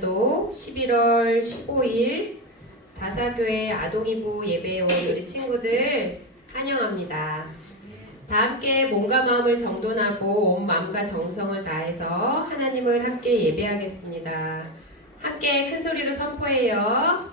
또 11월 15일 다사교회 아동이부 예배에 온 우리 친구들 환영합니다. 다 함께 몸과 마음을 정돈하고 온 마음과 정성을 다해서 하나님을 함께 예배하겠습니다. 함께 큰 소리로 선포해요.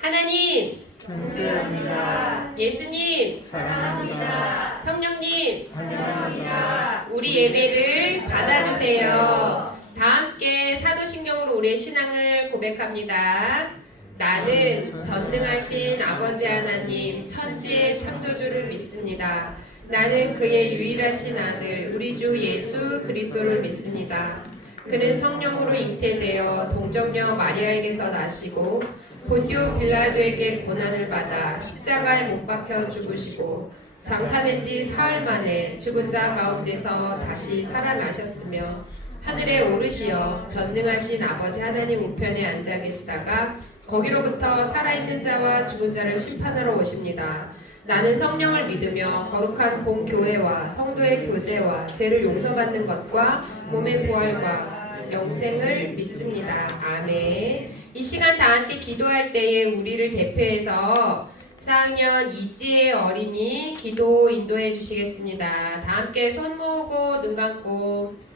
하나님 경배합니다. 예수님 사랑합니다. 성령님 환영합니다. 우리 예배를 받아주세요. 다 함께 사도신경으로 우리의 신앙을 고백합니다. 나는 전능하신 아버지 하나님 천지의 창조주를 믿습니다. 나는 그의 유일하신 아들 우리 주 예수 그리스도를 믿습니다. 그는 성령으로 잉태되어 동정녀 마리아에게서 나시고 본디오 빌라도에게 고난을 받아 십자가에 못 박혀 죽으시고 장사된 지 사흘 만에 죽은 자 가운데서 다시 살아나셨으며 하늘에 오르시어 전능하신 아버지 하나님 우편에 앉아 계시다가 거기로부터 살아있는 자와 죽은 자를 심판하러 오십니다. 나는 성령을 믿으며 거룩한 공교회와 성도의 교제와 죄를 용서받는 것과 몸의 부활과 영생을 믿습니다. 아멘. 이 시간 다 함께 기도할 때에 우리를 대표해서 4학년 이지혜 어린이 기도 인도해 주시겠습니다. 다 함께 손 모으고 눈 감고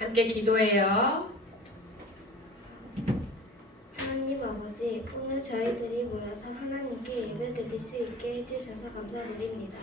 함께 기도해요. 하나님 아버지, 오늘 저희들이 모여서 하나님께 예배드릴 수 있게 해주셔서 감사드립니다.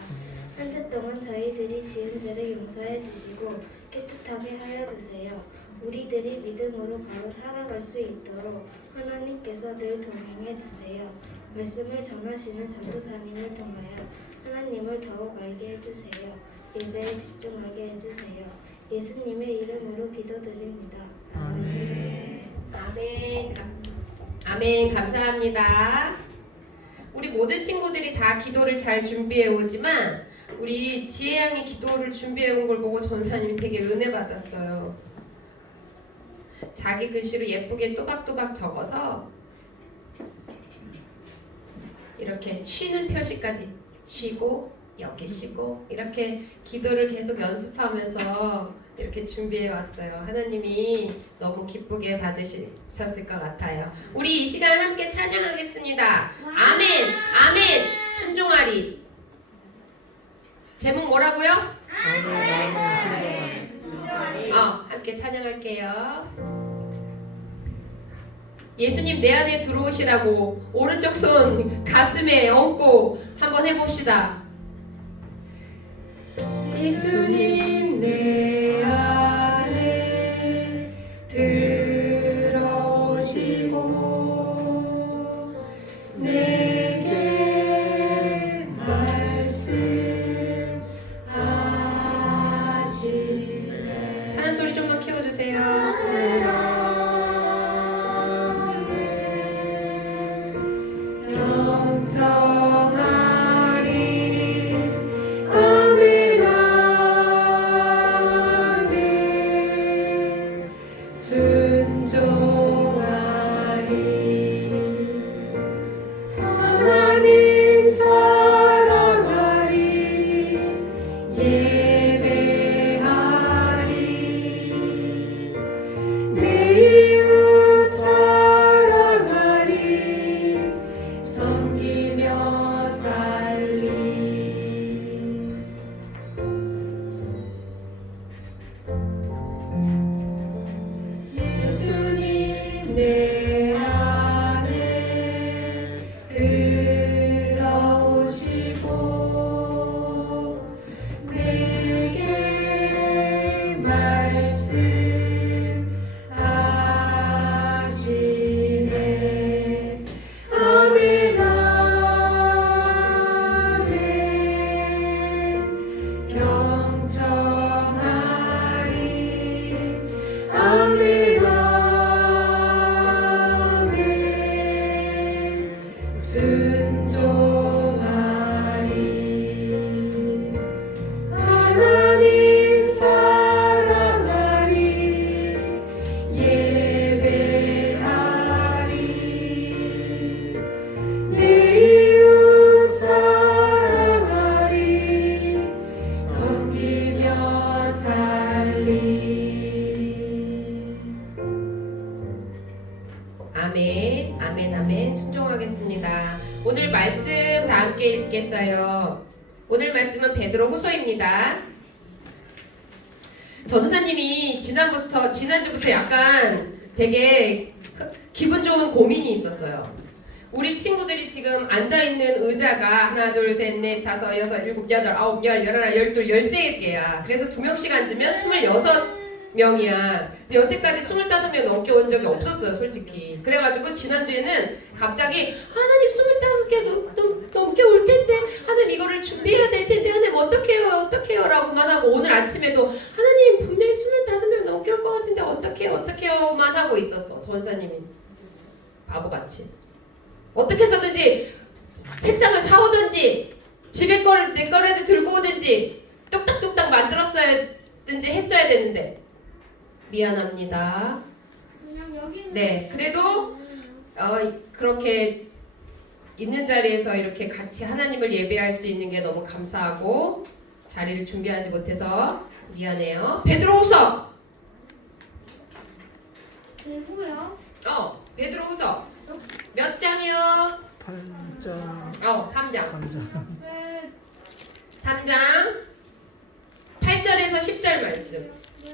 한 주 동안 저희들이 지은 죄를 용서해 주시고 깨끗하게 하여 주세요. 우리들이 믿음으로 바로 살아갈 수 있도록 하나님께서 늘 동행해 주세요. 말씀을 전하시는 전도사님을 통하여 하나님을 더욱 알게 해주세요. 예배에 집중하게 해주세요. 예수님의 이름으로 기도드립니다. 아멘. 아멘. 아멘. 감사합니다. 우리 모든 친구들이 다 기도를 잘 준비해 오지만 우리 지혜 양이 기도를 준비해 온 걸 보고 전사님이 되게 은혜 받았어요. 자기 글씨로 예쁘게 또박또박 적어서 이렇게 쉬는 표시까지 쉬고 여기 쉬고 이렇게 기도를 계속 연습하면서 이렇게 준비해 왔어요. 하나님이 너무 기쁘게 받으셨을 것 같아요. 우리 이 시간 함께 찬양하겠습니다. 아멘, 아멘, 순종하리. 제목 뭐라고요? 함께 찬양할게요. 예수님 내 안에 들어오시라고 오른쪽 손 가슴에 얹고 한번 해봅시다. 예수님 내 안에 들어오시고 내게 말씀하시네. 찬양 소리 좀만 키워주세요. 아멘, 아멘, 아멘. 순종하겠습니다. 오늘 말씀 다 함께 읽겠어요. 오늘 말씀은 베드로후서입니다. 전사님이 지난주부터 약간 되게 기분 좋은 고민이 있었어요. 우리 친구들이 지금 앉아있는 의자가 하나, 둘, 셋, 넷, 다섯, 여섯, 일곱, 여덟, 아홉, 열, 열하나, 열둘, 열세 개야. 그래서 2명씩 앉으면 26명이야. 근데 여태까지 25명 넘게 온 적이 없었어요, 솔직히. 그래가지고 지난주에는 갑자기 하나님 25개 넘게 올 텐데, 하나님 이거를 준비해야 될 텐데, 하나님 어떡해요 라고만 하고, 오늘 아침에도 하나님 분명히 25명 넘게 올 것 같은데 어떡해요만 하고 있었어, 전사님이. 바보같이. 어떻게 해서든지 책상을 사오든지 집에 거를 내 거라도 들고 오든지 뚝딱뚝딱 만들었어야든지 했어야 되는데 미안합니다. 네, 그래도 그렇게 있는 자리에서 이렇게 같이 하나님을 예배할 수 있는 게 너무 감사하고 자리를 준비하지 못해서 미안해요. 베드로후서 누구요? 베드로후서 몇 장이요? 8장 3장. 3장 3장 8절에서 10절 말씀.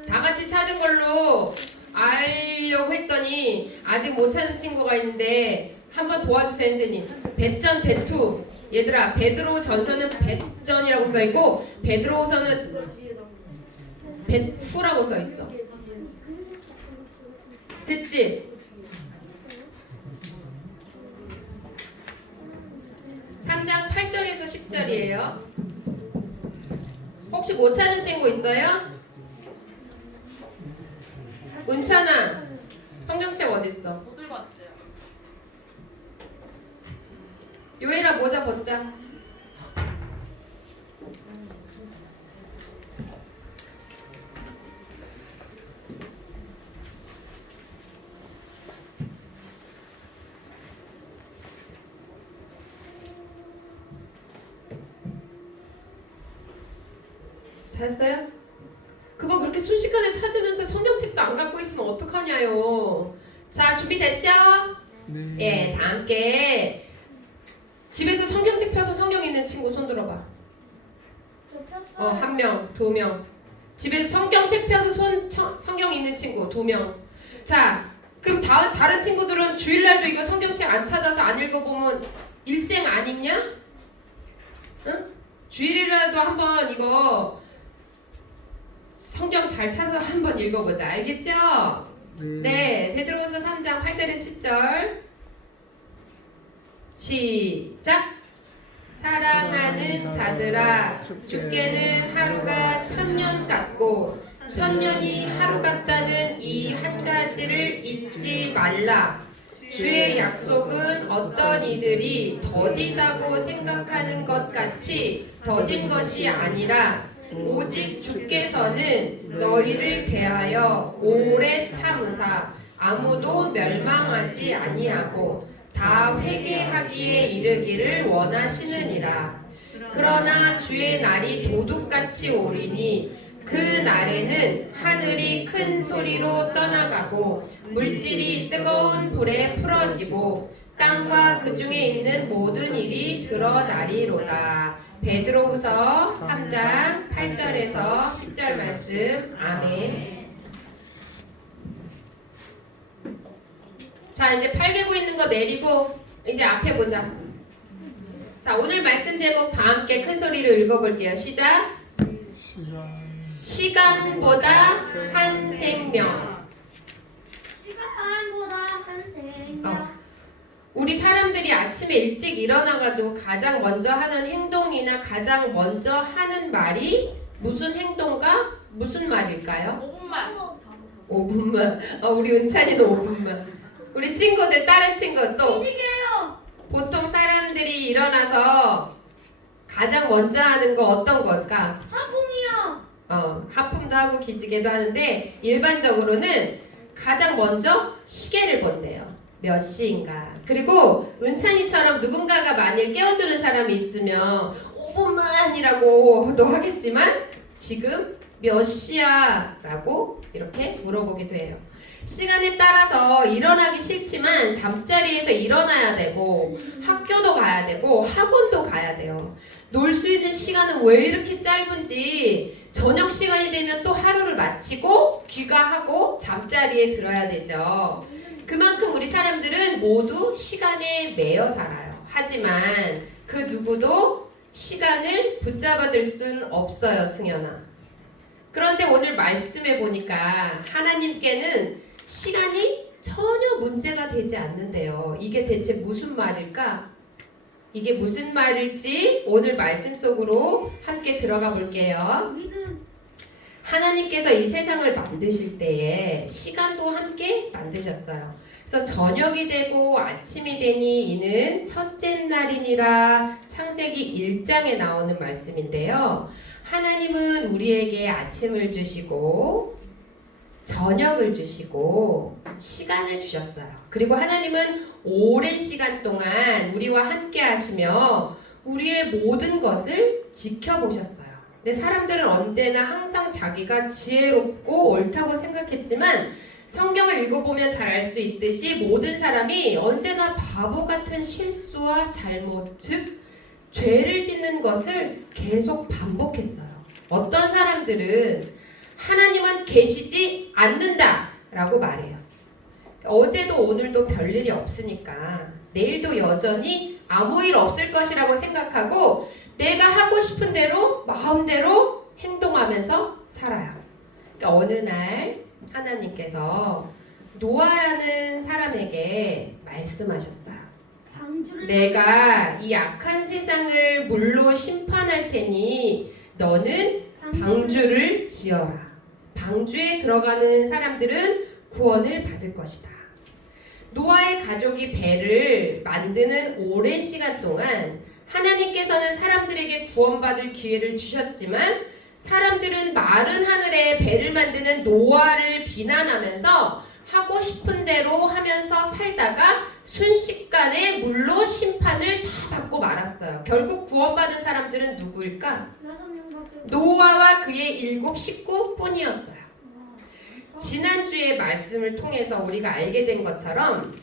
다 같이 찾은 걸로 알려고 했더니 아직 못 찾은 친구가 있는데 한번 도와주세요, 선생님. 배전, 배투. 얘들아, 베드로 전서는 배전이라고 써있고 베드로후서는 배후라고 써있어. 됐지? 3장 8절에서 10절이에요. 혹시 못 찾은 친구 있어요? 은찬아, 성경책 어디 있어? 못 들고 왔어요. 요엘아, 모자 벗자. 됐어요? 그거 그렇게 순식간에 찾으면서 성경책도 안 갖고 있으면 어떡하냐요. 자, 준비됐죠? 예, 다 함께 집에서 성경책 펴서 성경 있는 친구 손 들어봐. 저 폈어요. 1명, 2명. 집에서 성경책 펴서 성경 있는 친구 2명. 자, 그럼 다른 친구들은 주일날도 이거 성경책 안 찾아서 안 읽어보면 일생 안 읽냐? 응? 주일이라도 한번 이거 성경 잘 찾아서 한번 읽어보자. 알겠죠? 네, 베드로후서 3장 8절에 10절 시작. 사랑하는 자들아, 주께는 하루가 1000년 같고 1000년이 하루 같다는 이 한 가지를 잊지 말라. 주의 약속은 어떤 이들이 더디다고 생각하는 것 같이 더딘 것이 아니라 오직 주께서는 너희를 대하여 오래 참으사 아무도 멸망하지 아니하고 다 회개하기에 이르기를 원하시느니라. 그러나 주의 날이 도둑같이 오리니 그 날에는 하늘이 큰 소리로 떠나가고 물질이 뜨거운 불에 풀어지고 땅과 그 중에 있는 모든 일이 드러나리로다. 베드로후서 3장 8절에서 10절 말씀. 아멘. 자, 이제 팔개고 있는 거 내리고 이제 앞에 보자. 자, 오늘 말씀 제목 다 함께 큰 소리로 읽어볼게요. 시작. 시간보다 한 생명. 시간보다 한 생명. 우리 사람들이 아침에 일찍 일어나가지고 가장 먼저 하는 행동이나 가장 먼저 하는 말이 무슨 행동과 무슨 말일까요? 5분만. 5분만. 우리 은찬이도 5분만. 우리 친구들, 다른 친구 또 기지개요. 보통 사람들이 일어나서 가장 먼저 하는 거 어떤 걸까? 하품이요. 하품도 하고 기지개도 하는데 일반적으로는 가장 먼저 시계를 본대요. 몇 시인가. 그리고 은찬이처럼 누군가가 만일 깨워주는 사람이 있으면 5분만이라고도 하겠지만 지금 몇 시야? 라고 이렇게 물어보기도 해요. 시간에 따라서 일어나기 싫지 그렇지만 잠자리에서 일어나야 되고 학교도 가야 되고 학원도 가야 돼요. 놀 수 있는 시간은 왜 이렇게 짧은지 저녁 시간이 되면 또 하루를 마치고 귀가하고 잠자리에 들어야 되죠. 그만큼 우리 사람들은 모두 시간에 매여 살아요. 하지만 그 누구도 시간을 붙잡아둘 순 없어요, 승현아. 그런데 오늘 말씀해 보니까 하나님께는 시간이 전혀 문제가 되지 않는데요. 이게 대체 무슨 말일까? 이게 무슨 말일지 오늘 말씀 속으로 함께 들어가 볼게요. 하나님께서 이 세상을 만드실 때에 시간도 함께 만드셨어요. 그래서 저녁이 되고 아침이 되니 이는 첫째 날이니라 창세기 1장에 나오는 말씀인데요. 하나님은 우리에게 아침을 주시고 저녁을 주시고 시간을 주셨어요. 그리고 하나님은 오랜 시간 동안 우리와 함께 하시며 우리의 모든 것을 지켜보셨어요. 근데 사람들은 언제나 항상 자기가 지혜롭고 옳다고 생각했지만 성경을 읽어보면 잘 알 수 있듯이 모든 사람이 언제나 바보 같은 실수와 잘못, 즉 죄를 짓는 것을 계속 반복했어요. 어떤 사람들은 하나님은 계시지 않는다 라고 말해요. 어제도 오늘도 별일이 없으니까 내일도 여전히 아무 일 없을 것이라고 생각하고 내가 하고 싶은 대로 마음대로 행동하면서 살아요. 그러니까 어느 날 하나님께서 노아라는 사람에게 말씀하셨어요. 내가 이 악한 세상을 물로 심판할 테니 너는 방주를 지어라. 방주에 들어가는 사람들은 구원을 받을 것이다. 노아의 가족이 배를 만드는 오랜 시간 동안 하나님께서는 사람들에게 구원받을 기회를 주셨지만 사람들은 마른 하늘에 배를 만드는 노아를 비난하면서 하고 싶은 대로 하면서 살다가 순식간에 물로 심판을 다 받고 말았어요. 결국 구원받은 사람들은 누구일까? 노아와 그의 7 식구뿐이었어요. 지난주의 말씀을 통해서 우리가 알게 된 것처럼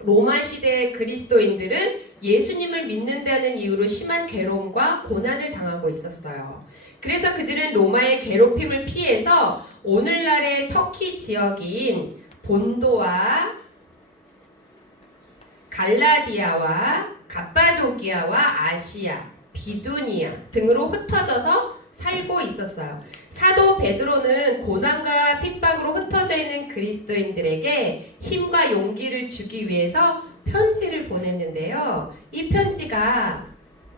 로마 시대의 그리스도인들은 예수님을 믿는다는 이유로 심한 괴로움과 고난을 당하고 있었어요. 그래서 그들은 로마의 괴롭힘을 피해서 오늘날의 터키 지역인 본도와 갈라디아와 갑바도기아와 아시아, 비두니아 등으로 흩어져서 살고 있었어요. 사도 베드로는 고난과 핍박으로 흩어져 있는 그리스도인들에게 힘과 용기를 주기 위해서 편지를 보냈는데요. 이 편지가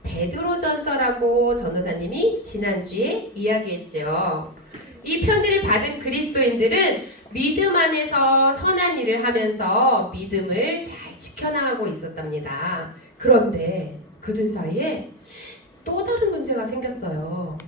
베드로전서라고 전도사님이 지난주에 이야기했죠. 이 편지를 받은 그리스도인들은 믿음 안에서 선한 일을 하면서 믿음을 잘 지켜나가고 있었답니다. 그런데 그들 사이에 또 다른 문제가 생겼어요.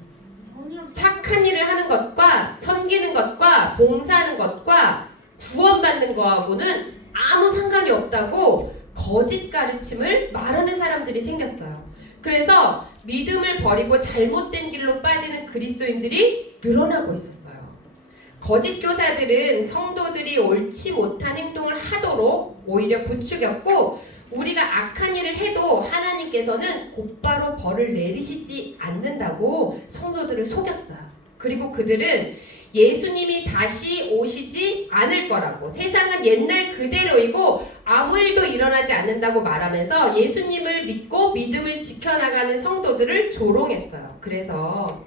착한 일을 하는 것과 섬기는 것과 봉사하는 것과 구원받는 거하고는 아무 상관이 없다고 거짓 가르침을 말하는 사람들이 생겼어요. 그래서 믿음을 버리고 잘못된 길로 빠지는 그리스도인들이 늘어나고 있었어요. 거짓 교사들은 성도들이 옳지 못한 행동을 하도록 오히려 부추겼고 우리가 악한 일을 해도 하나님께서는 곧바로 벌을 내리시지 않는다고 성도들을 속였어요. 그리고 그들은 예수님이 다시 오시지 않을 거라고, 세상은 옛날 그대로이고 아무 일도 일어나지 않는다고 말하면서 예수님을 믿고 믿음을 지켜나가는 성도들을 조롱했어요. 그래서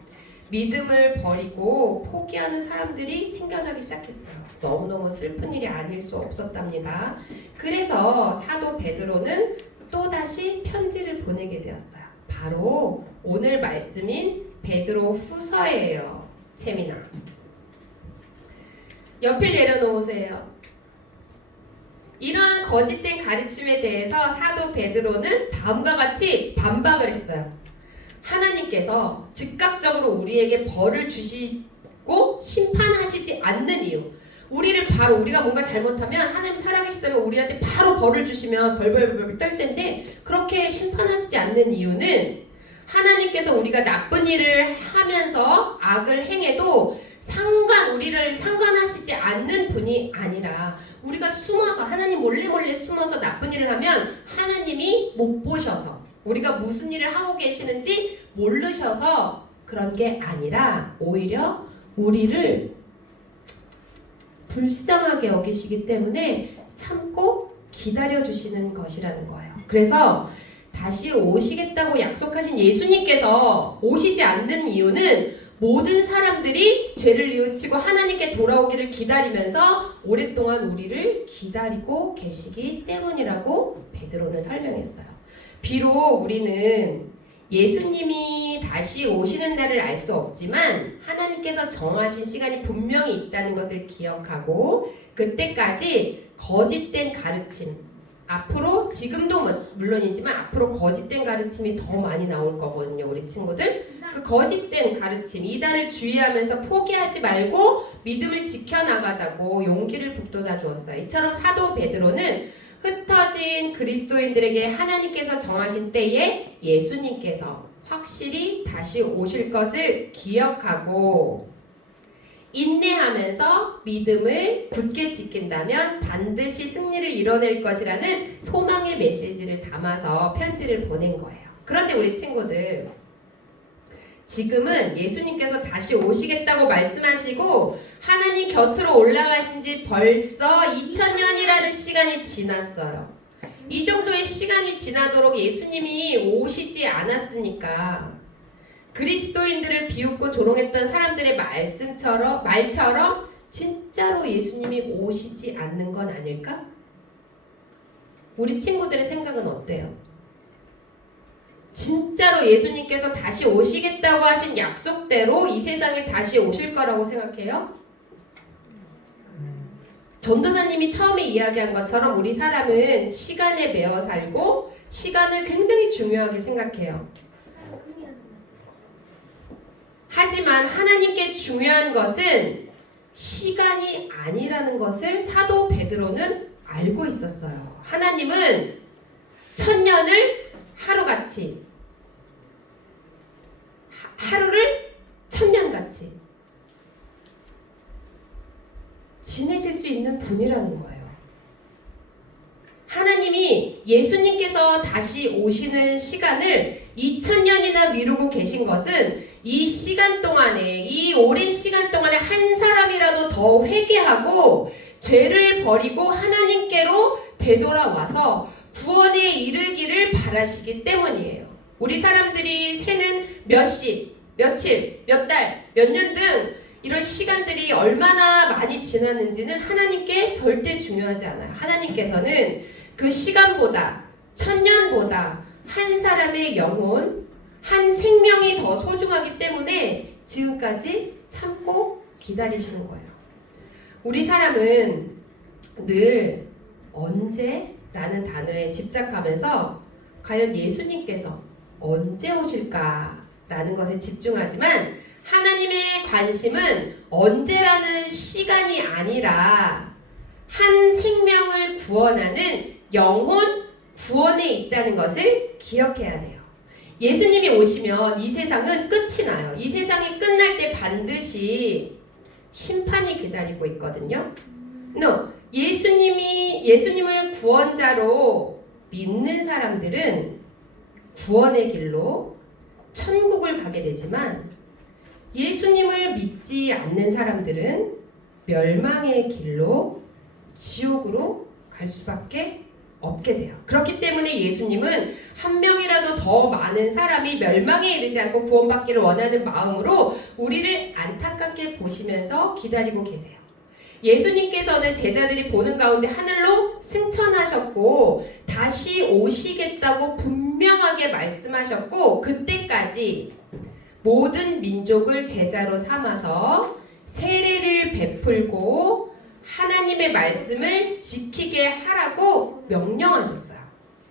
믿음을 버리고 포기하는 사람들이 생겨나기 시작했어요. 너무너무 슬픈 일이 아닐 수 없었답니다. 그래서 사도 베드로는 또다시 편지를 보내게 되었어요. 바로 오늘 말씀인 베드로 후서예요. 채민아, 연필 내려놓으세요. 이러한 거짓된 가르침에 대해서 사도 베드로는 다음과 같이 반박을 했어요. 하나님께서 즉각적으로 우리에게 벌을 주시고 심판하시지 않는 이유, 우리가 뭔가 잘못하면 하나님 살아계시다면 우리한테 바로 벌을 주시면 벌벌벌 떨 텐데 그렇게 심판하시지 않는 이유는 하나님께서 우리가 나쁜 일을 하면서 악을 행해도 우리를 상관하시지 않는 분이 아니라 우리가 숨어서 하나님 몰래 숨어서 나쁜 일을 하면 하나님이 못 보셔서 우리가 무슨 일을 하고 계시는지 모르셔서 그런 게 아니라 오히려 우리를 불쌍하게 여기시기 때문에 참고 기다려주시는 것이라는 거예요. 그래서 다시 오시겠다고 약속하신 예수님께서 오시지 않는 이유는 모든 사람들이 죄를 뉘우치고 하나님께 돌아오기를 기다리면서 오랫동안 우리를 기다리고 계시기 때문이라고 베드로는 설명했어요. 비록 우리는 예수님이 다시 오시는 날을 알 수 없지만 하나님께서 정하신 시간이 분명히 있다는 것을 기억하고 그때까지 거짓된 가르침, 앞으로 지금도 물론이지만 앞으로 거짓된 가르침이 더 많이 나올 거거든요. 우리 친구들. 그 거짓된 가르침, 이단을 주의하면서 포기하지 말고 믿음을 지켜나가자고 용기를 북돋아 주었어요. 이처럼 사도 베드로는 흩어진 그리스도인들에게 하나님께서 정하신 때에 예수님께서 확실히 다시 오실 것을 기억하고 인내하면서 믿음을 굳게 지킨다면 반드시 승리를 이뤄낼 것이라는 소망의 메시지를 담아서 편지를 보낸 거예요. 그런데 우리 친구들, 지금은 예수님께서 다시 오시겠다고 말씀하시고 하나님 곁으로 올라가신 지 벌써 2000년이라는 시간이 지났어요. 이 정도의 시간이 지나도록 예수님이 오시지 않았으니까 그리스도인들을 비웃고 조롱했던 사람들의 말처럼 진짜로 예수님이 오시지 않는 건 아닐까? 우리 친구들의 생각은 어때요? 진짜로 예수님께서 다시 오시겠다고 하신 약속대로 이 세상에 다시 오실 거라고 생각해요? 전도사님이 처음에 이야기한 것처럼 우리 사람은 시간에 매어 살고 시간을 굉장히 중요하게 생각해요. 하지만 하나님께 중요한 것은 시간이 아니라는 것을 사도 베드로는 알고 있었어요. 하나님은 1000년을 하루같이, 하루를 1000년같이 지내실 수 있는 분이라는 거예요. 하나님이 예수님께서 다시 오시는 시간을 2000년이나 미루고 계신 것은 이 시간 동안에, 이 오랜 시간 동안에 한 사람이라도 더 회개하고 죄를 버리고 하나님께로 되돌아와서 구원에 이르기를 바라시기 때문이에요. 우리 사람들이 세는 몇십, 며칠, 몇 달, 몇 년 등 이런 시간들이 얼마나 많이 지났는지는 하나님께 절대 중요하지 않아요. 하나님께서는 그 시간보다, 1000년보다 한 사람의 영혼, 한 생명이 더 소중하기 때문에 지금까지 참고 기다리시는 거예요. 우리 사람은 늘 언제라는 단어에 집착하면서 과연 예수님께서 언제 오실까라는 것에 집중하지만 하나님의 관심은 언제라는 시간이 아니라 한 생명을 구원하는 영혼 구원에 있다는 것을 기억해야 돼요. 예수님이 오시면 이 세상은 끝이 나요. 이 세상이 끝날 때 반드시 심판이 기다리고 있거든요. 예수님을 구원자로 믿는 사람들은 구원의 길로 천국을 가게 되지만 예수님을 믿지 않는 사람들은 멸망의 길로 지옥으로 갈 수밖에 없게 돼요. 그렇기 때문에 예수님은 한 명이라도 더 많은 사람이 멸망에 이르지 않고 구원받기를 원하는 마음으로 우리를 안타깝게 보시면서 기다리고 계세요. 예수님께서는 제자들이 보는 가운데 하늘로 승천하셨고 다시 오시겠다고 분명하게 말씀하셨고 그때까지 모든 민족을 제자로 삼아서 세례를 베풀고 하나님의 말씀을 지키게 하라고 명령하셨어요.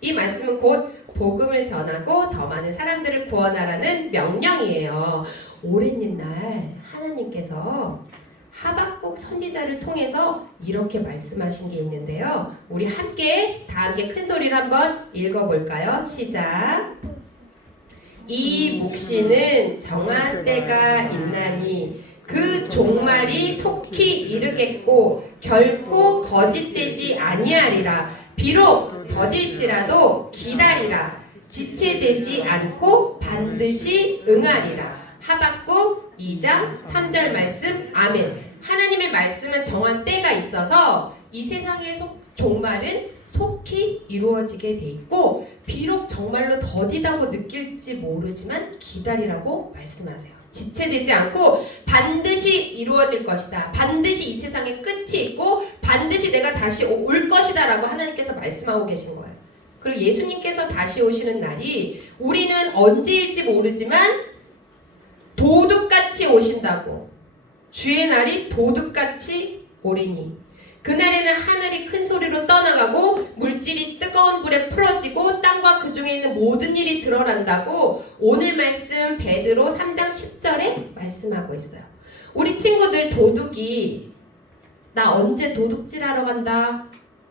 이 말씀은 곧 복음을 전하고 더 많은 사람들을 구원하라는 명령이에요. 오랜 옛날 하나님께서 하박국 선지자를 통해서 이렇게 말씀하신 게 있는데요. 우리 다 함께 큰 소리로 한번 읽어볼까요? 시작. 이 묵시는 정한 때가 있나니 그 종말이 속히 이르겠고 결코 거짓되지 아니하리라. 비록 더딜지라도 기다리라. 지체되지 않고 반드시 응하리라. 하박국 2장 3절 말씀. 아멘. 하나님의 말씀은 정한 때가 있어서 이 세상의 종말은 속히 이루어지게 돼 있고 비록 정말로 더디다고 느낄지 모르지만 기다리라고 말씀하세요. 지체되지 않고 반드시 이루어질 것이다. 반드시 이 세상에 끝이 있고 반드시 내가 다시 올 것이다 라고 하나님께서 말씀하고 계신 거예요. 그리고 예수님께서 다시 오시는 날이 우리는 언제일지 모르지만 도둑같이 오신다고. 주의 날이 도둑같이 오리니 그날에는 하늘이 큰 소리로 떠나가고 물질이 뜨거운 불에 풀어지고 땅과 그 중에 있는 모든 일이 드러난다고 오늘 말씀 베드로 3장 10절에 말씀하고 있어요. 우리 친구들 도둑이 나 언제 도둑질하러 간다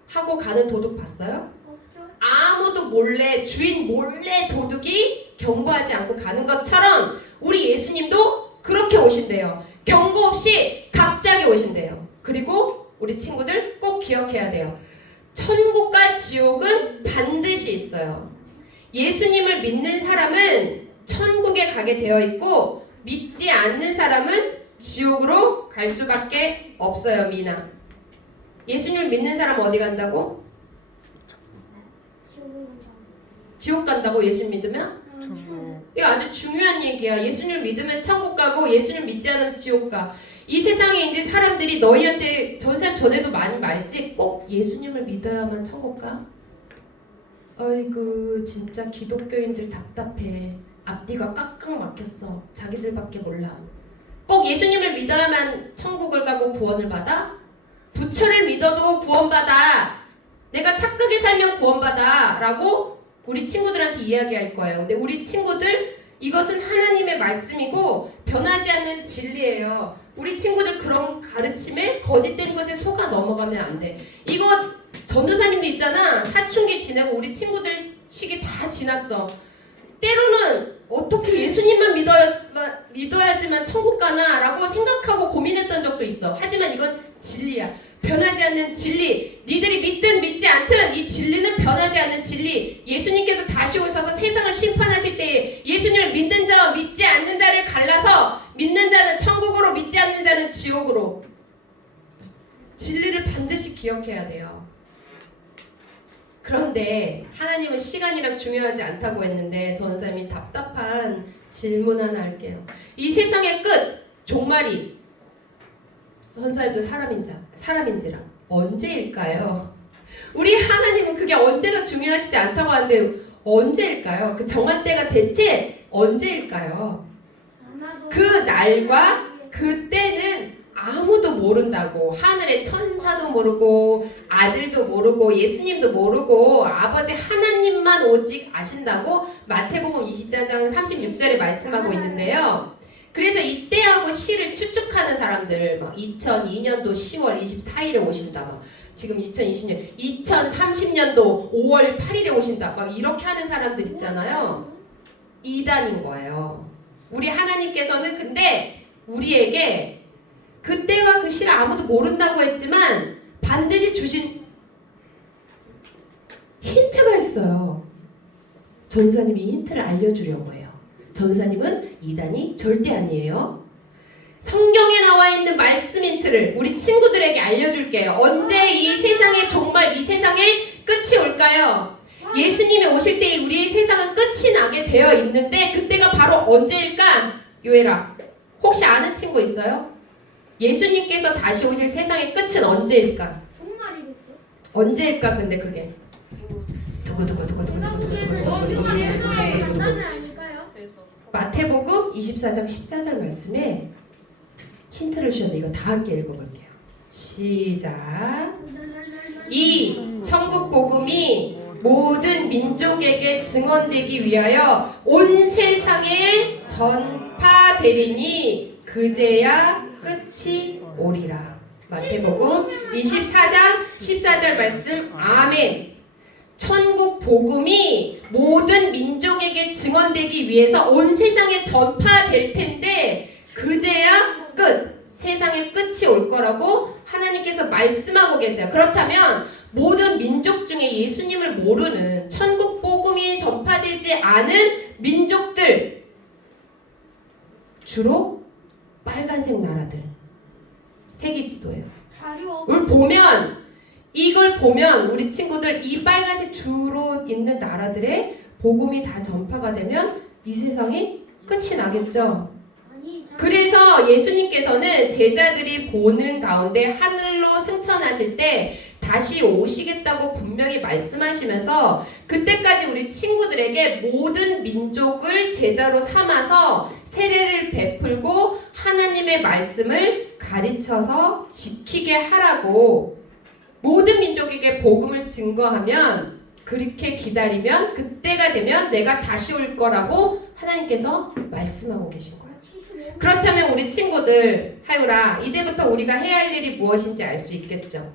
하고 가는 도둑 봤어요? 아무도 몰래 주인 몰래 도둑이 경고하지 않고 가는 것처럼 우리 예수님도 그렇게 오신대요. 경고 없이 갑자기 오신대요. 그리고 우리 친구들 꼭 기억해야 돼요. 천국과 지옥은 반드시 있어요. 예수님을 믿는 사람은 천국에 가게 되어 있고 믿지 않는 사람은 지옥으로 갈 수밖에 없어요. 미나. 예수님을 믿는 사람은 어디 간다고? 지옥 간다고 예수님 믿으면? 이거 아주 중요한 얘기야. 예수님을 믿으면 천국 가고 예수님을 믿지 않으면 지옥 가. 이 세상에 이제 사람들이 너희한테 전에도 많이 말했지. 꼭 예수님을 믿어야만 천국 가? 아이고 진짜 기독교인들 답답해. 앞뒤가 깍깍 막혔어. 자기들밖에 몰라. 꼭 예수님을 믿어야만 천국을 가고 구원을 받아? 부처를 믿어도 구원받아. 내가 착하게 살면 구원받아 라고 우리 친구들한테 이야기할 거예요. 근데 우리 친구들 이것은 하나님의 말씀이고 변하지 않는 진리예요. 우리 친구들 그런 가르침에 거짓된 것에 속아 넘어가면 안 돼. 이거 전도사님도 있잖아. 사춘기 지내고 우리 친구들 시기 다 지났어. 때로는 어떻게 예수님만 믿어야지만 천국 가나 라고 생각하고 고민했던 적도 있어. 하지만 이건 진리야. 변하지 않는 진리. 니들이 믿든 믿지 않든 이 진리는 변하지 않는 진리. 예수님께서 다시 오셔서 세상을 심판하실 때에 예수님을 믿는 자와 믿지 않는 자를 갈라서 믿는 자는 천국으로 믿지 않는 자는 지옥으로. 진리를 반드시 기억해야 돼요. 그런데 하나님은 시간이랑 중요하지 않다고 했는데 전사님이 답답한 질문 하나 할게요. 이 세상의 끝, 종말이 선사님도 사람인지라 언제일까요? 우리 하나님은 그게 언제가 중요하시지 않다고 하는데 언제일까요? 그 정한 때가 대체 언제일까요? 그 날과 그 때는 아무도 모른다고. 하늘의 천사도 모르고 아들도 모르고 예수님도 모르고 아버지 하나님만 오직 아신다고 마태복음 24장 36절에 말씀하고 있는데요. 그래서 이때하고 시를 추측하는 사람들 막 2002년도 10월 24일에 오신다. 막 지금 2020년 2030년도 5월 8일에 오신다. 막 이렇게 하는 사람들 있잖아요. 이단인 거예요. 우리 하나님께서는 근데 우리에게 그때와 그 시를 아무도 모른다고 했지만 반드시 주신 힌트가 있어요. 전사님이 힌트를 알려주려고 해요. 전사님은 이단이 절대 아니에요. 성경에 나와 있는 말씀 힌트를 우리 친구들에게 알려줄게요. 언제 이 세상의 종말, 이 세상의 끝이 올까요? 예수님이 오실 때 우리의 세상은 끝이 나게 되어 있는데 그때가 바로 언제일까? 요에라 혹시 아는 친구 있어요? 예수님께서 다시 오실 세상의 끝은 언제일까? 종말이겠죠? 언제일까? 근데 그게 마태복음 24장 14절 말씀에 힌트를 주셨는데 이거 다 함께 읽어볼게요. 시작. 이 천국 복음이 모든 민족에게 증언되기 위하여 온 세상에 전파되리니 그제야 끝이 오리라. 마태복음 24장 14절 말씀. 아멘. 천국 복음이 모든 민족에게 증언되기 위해서 온 세상에 전파될 텐데 그제야 끝, 세상의 끝이 올 거라고 하나님께서 말씀하고 계세요. 그렇다면 모든 민족 중에 예수님을 모르는 천국 복음이 전파되지 않은 민족들, 주로 빨간색 나라들, 세계 지도예요. 이걸 보면 우리 친구들 이 빨간색 주로 있는 나라들의 복음이 다 전파가 되면 이 세상이 끝이 나겠죠. 그래서 예수님께서는 제자들이 보는 가운데 하늘로 승천하실 때 다시 오시겠다고 분명히 말씀하시면서 그때까지 우리 친구들에게 모든 민족을 제자로 삼아서 세례를 베풀고 하나님의 말씀을 가르쳐서 지키게 하라고, 모든 민족에게 복음을 증거하면, 그렇게 기다리면 그때가 되면 내가 다시 올 거라고 하나님께서 말씀하고 계신 거예요. 그렇다면 우리 친구들, 하유라, 이제부터 우리가 해야 할 일이 무엇인지 알 수 있겠죠.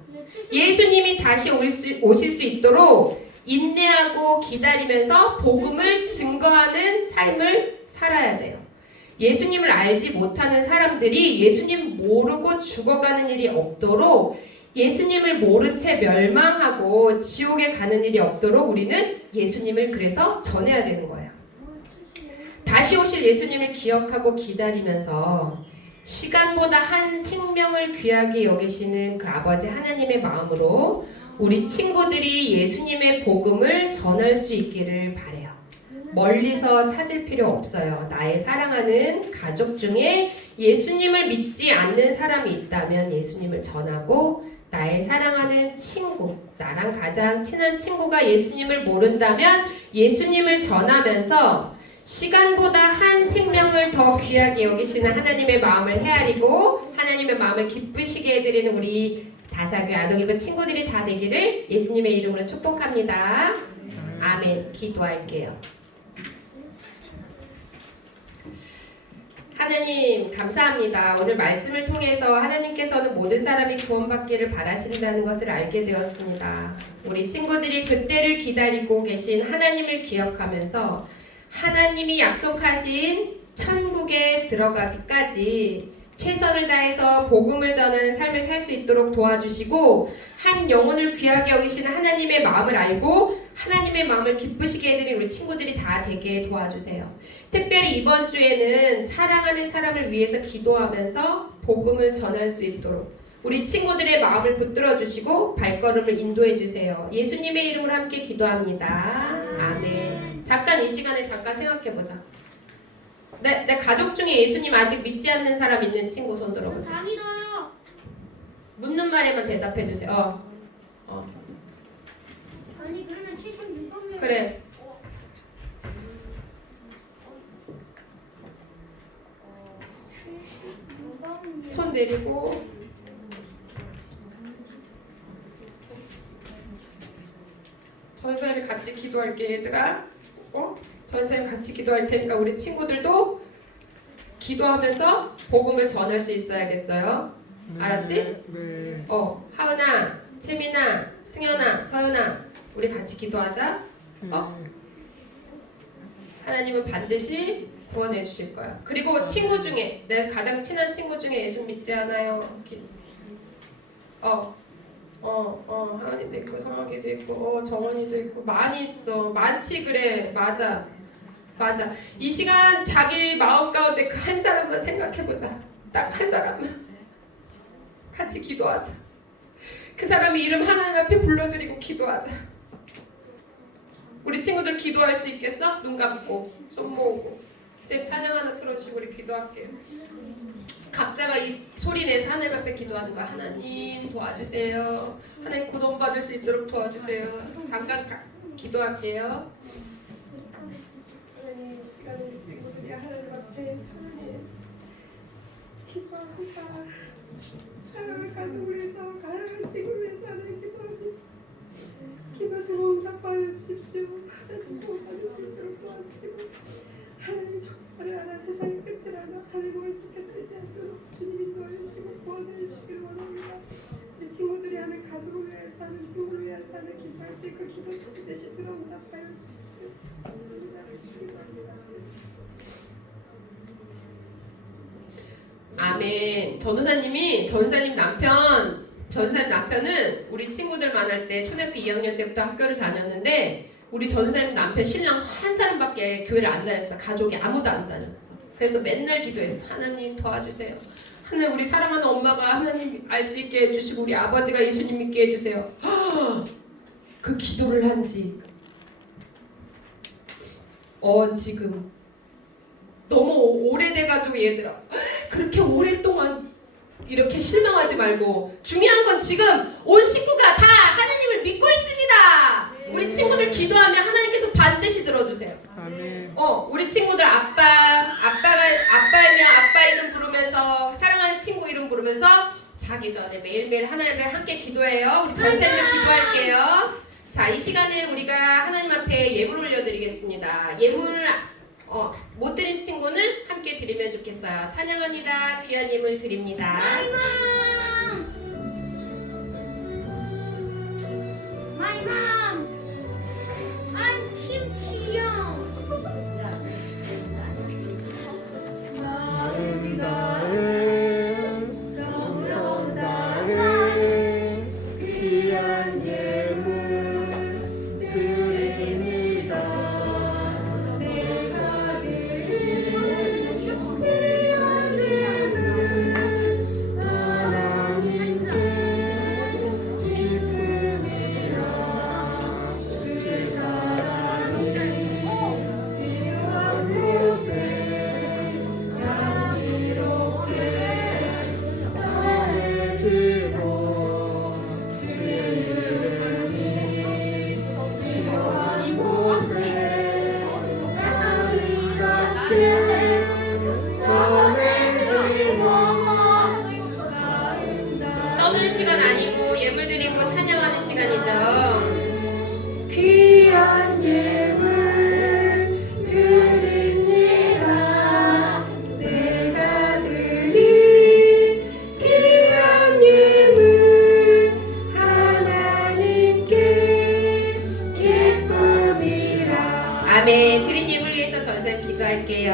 예수님이 다시 오실 수 있도록 인내하고 기다리면서 복음을 증거하는 삶을 살아야 돼요. 예수님을 알지 못하는 사람들이 예수님 모르고 죽어가는 일이 없도록, 예수님을 모른 채 멸망하고 지옥에 가는 일이 없도록 우리는 예수님을 그래서 전해야 되는 거예요. 다시 오실 예수님을 기억하고 기다리면서 시간보다 한 생명을 귀하게 여기시는 그 아버지 하나님의 마음으로 우리 친구들이 예수님의 복음을 전할 수 있기를 바라요. 멀리서 찾을 필요 없어요. 나의 사랑하는 가족 중에 예수님을 믿지 않는 사람이 있다면 예수님을 전하고, 나의 사랑하는 친구, 나랑 가장 친한 친구가 예수님을 모른다면 예수님을 전하면서 시간보다 한 생명을 더 귀하게 여기시는 하나님의 마음을 헤아리고 하나님의 마음을 기쁘시게 해드리는 우리 다사교 아동이브 친구들이 다 되기를 예수님의 이름으로 축복합니다. 아멘. 기도할게요. 하나님 감사합니다. 오늘 말씀을 통해서 하나님께서는 모든 사람이 구원받기를 바라신다는 것을 알게 되었습니다. 우리 친구들이 그때를 기다리고 계신 하나님을 기억하면서 하나님이 약속하신 천국에 들어가기까지 최선을 다해서 복음을 전하는 삶을 살 수 있도록 도와주시고, 한 영혼을 귀하게 여기시는 하나님의 마음을 알고 하나님의 마음을 기쁘시게 해드린 우리 친구들이 다 되게 도와주세요. 특별히 이번 주에는 사랑하는 사람을 위해서 기도하면서 복음을 전할 수 있도록 우리 친구들의 마음을 붙들어 주시고 발걸음을 인도해 주세요. 예수님의 이름으로 함께 기도합니다. 아멘. 잠깐 이 시간에 잠깐 생각해 보자. 내 가족 중에 예수님 아직 믿지 않는 사람 있는 친구 손 들어보세요. 아니다요. 묻는 말에만 대답해 주세요. 아니 그러면 76번이요. 그래. 손 내리고. 전사님이 같이 기도할게 얘들아. 전사님 같이 기도할 테니까 우리 친구들도 기도하면서 복음을 전할 수 있어야겠어요. 알았지? 네. 하은아, 채민아, 승현아, 서윤아, 우리 같이 기도하자. 하나님은 반드시 구원해 주실 거야. 그리고 친구 중에, 내 가장 친한 친구 중에 예수 믿지 않아요. 하은이도 있고 성학이도 있고 정원이도 있고 많이 있어. 많지. 그래. 맞아. 이 시간 자기 마음 가운데 그 한 사람만 생각해보자. 딱 한 사람만. 같이 기도하자. 그 사람의 이름 하나님 앞에 불러드리고 기도하자. 우리 친구들 기도할 수 있겠어? 눈 감고 손 모으고 쌤 찬양 하나 틀어주시고 우리 기도할게요. 각자가 이 소리 내서 하나님 앞에 기도하는 거야. 하나님 도와주세요. 하나님 구원 받을 수 있도록 도와주세요. 잠깐 기도할게요. 하나님 이 시간 우리 친구들이 하나님 앞에 기도합니다. 사랑을 가족을 위해서 가랑을 친구를 위해서 하나님 기도합니다. 기도 들어온답하여 주십시오. 하나님 구원 받을 수 있도록 도와주시고 하나님이 족발을 하나 세상의 끝을 하나 하나님 머릿속에 살지 않도록 주님 인도하여 주시고 구원해 주시길 원합니다. 이 친구들이 하는 가족을 위해서 하는 친구를 위해서 하는 기도할 때 그 기도 반드시 들어온답하여 주십시오. 감사합니다. 아멘. 전사님 남편은 우리 친구들 만날 때 초등학교 2학년 때부터 학교를 다녔는데 우리 전사님 남편 신랑 한 사람밖에 교회를 안 다녔어. 가족이 아무도 안 다녔어. 그래서 맨날 기도했어. 하나님 도와주세요. 하나님 우리 사랑하는 엄마가 하나님 알 수 있게 해주시고 우리 아버지가 예수님 믿게 해주세요. 그 기도를 한지 지금 너무 오래돼가지고 얘들아 그렇게 오랫동안 이렇게 실망하지 말고 중요한 건 지금 온 식구가 다 하나님을 믿고 있습니다. 우리 친구들 기도하면 하나님께서 반드시 들어주세요. 아멘. 우리 친구들 아빠이면 아빠 이름 부르면서 사랑하는 친구 이름 부르면서 자기 전에 매일매일 하나님 앞에 함께 기도해요. 우리 전사님도 기도할게요. 자, 이 시간에 우리가 하나님 앞에 예물 올려드리겠습니다. 예물 못 드린 친구는 함께 드리면 좋겠어요. 찬양합니다. 귀한 예물 드립니다. My mom. I'm Kim Chi-young. 나는 나의 정성 나의 귀한 예물 드립니다. 내가 드린 귀한 예물 하나님께 기쁨이라 제 사랑이 필요한 곳에 향기롭게 전해지고 주의 이름이 필요한 곳에 아름답게 전해지고 떠드는 시간 아니고 예물 드리고 찬양하는 시간이죠. 귀한 예물 드립니다. 내가 드린 귀한 예물 하나님께 기쁨이라. 아멘. 드린 예물 위해서 전사님 기도할게요.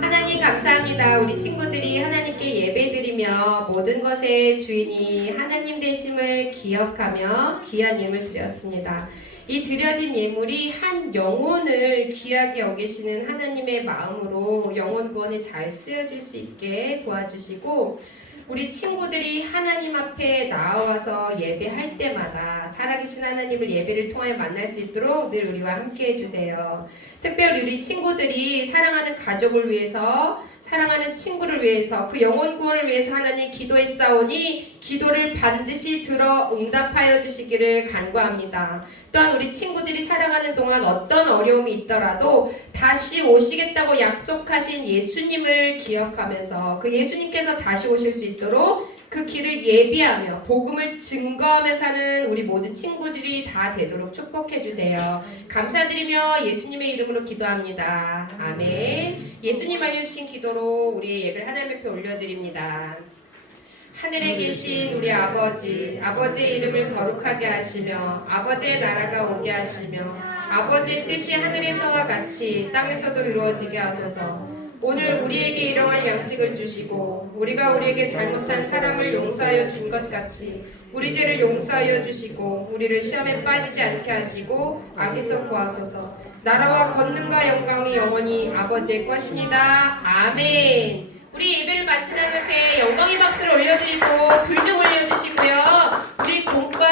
하나님 감사합니다. 우리 친구들이 하나님께 예배드리며 모든 것의 주인이 하나님 되심을 기억하며 귀한 예물 드렸습니다. 이 드려진 예물이 한 영혼을 귀하게 여기시는 하나님의 마음으로 영혼 구원에 잘 쓰여질 수 있게 도와주시고 우리 친구들이 하나님 앞에 나와서 예배할 때마다 살아계신 하나님을 예배를 통하여 만날 수 있도록 늘 우리와 함께 해주세요. 특별히 우리 친구들이 사랑하는 가족을 위해서 사랑하는 친구를 위해서 그 영혼 구원을 위해서 하나님 기도했사오니 기도를 반드시 들어 응답하여 주시기를 간구합니다. 또한 우리 친구들이 살아가는 동안 어떤 어려움이 있더라도 다시 오시겠다고 약속하신 예수님을 기억하면서 그 예수님께서 다시 오실 수 있도록 그 길을 예비하며 복음을 증거하며 사는 우리 모든 친구들이 다 되도록 축복해 주세요. 감사드리며 예수님의 이름으로 기도합니다. 아멘. 예수님 알려주신 기도로 우리의 예배를 하나님 앞에 올려드립니다. 하늘에 계신 우리 아버지의 이름을 거룩하게 하시며 아버지의 나라가 오게 하시며 아버지의 뜻이 하늘에서와 같이 땅에서도 이루어지게 하소서. 오늘 우리에게 일용할 양식을 주시고 우리가 우리에게 잘못한 사람을 용서하여 준 것 같이 우리 죄를 용서하여 주시고 우리를 시험에 빠지지 않게 하시고 악에서 구하소서. 나라와 권능과 영광이 영원히 아버지의 것입니다. 아멘. 우리 예배를 마치는 앞에 영광의 박수를 올려드리고 불 좀 올려주시고요. 우리 공관